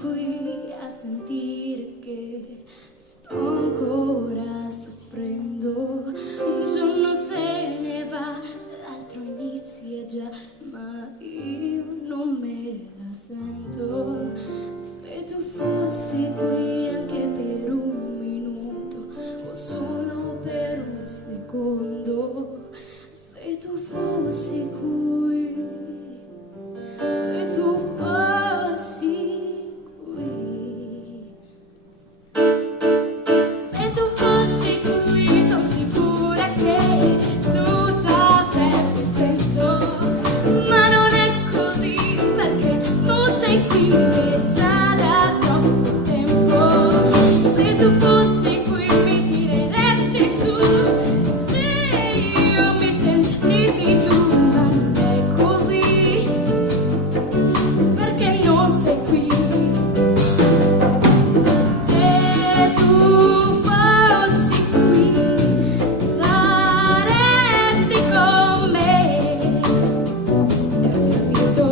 qui a sentire che sto ancora soffrendo, un giorno se ne va, l'altro inizia già, ma io non me la sento. Se tu fossi qui anche per un minuto o solo per un secondo, se tu fossi qui, se tu fossi qui, se tu fossi qui, sono sicura che tutto avrebbe senso, ma non è così perché tu sei qui già da troppo tempo. Se tu fossi qui mi tireresti su, se io mi sentissi giù, ma non è così perché non sei qui. Se tu fossi qui saresti con me, e ho capito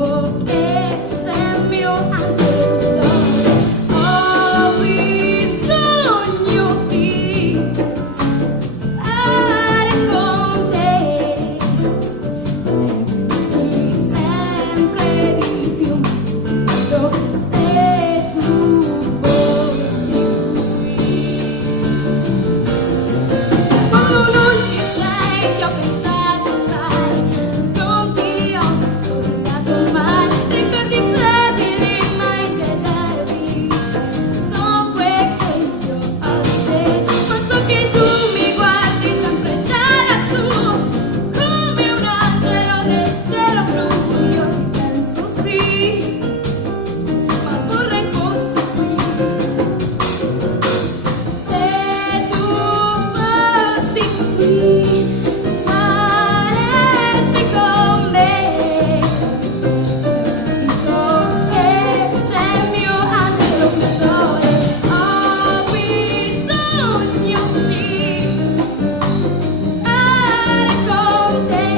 che sei il mio angelo custode. Ho bisogno di stare con te, e sempre di più. Se tu fossi qui, quando non ci sei ti ho pensato, sai, non ti ho scordato mai. Ricordi flebili ma indelebili, so quel che io ho di te, ma so che tu mi guardi sempre da lassù, come un angelo del cielo blu. Io ti penso sì, ma vorrei fossi qui. Se tu fossi qui saresti con me, ho capito che sei il mio angelo custode. Ho bisogno di stare con te,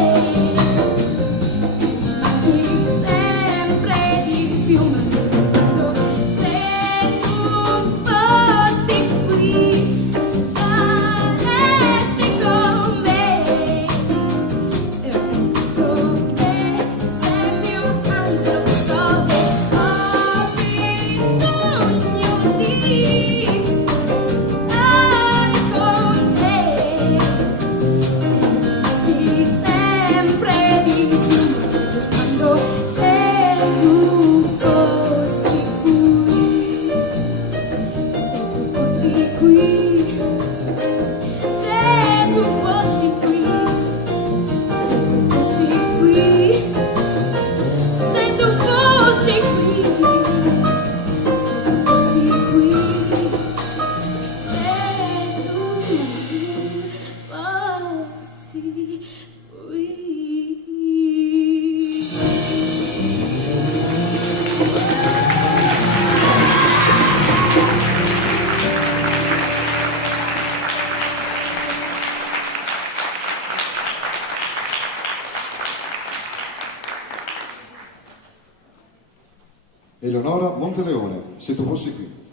sempre di più. Ma ricordo, se tu fossi qui saresti con me, e ho capito che sei il mio angelo custode. Ho bisogno di stare con te, sempre di più. Quando se tu fossi qui, se tu fossi qui, se tu fossi qui, se tu fossi qui, se tu fossi qui, se tu fossi qui. Eleonora Monteleone, se tu fossi qui.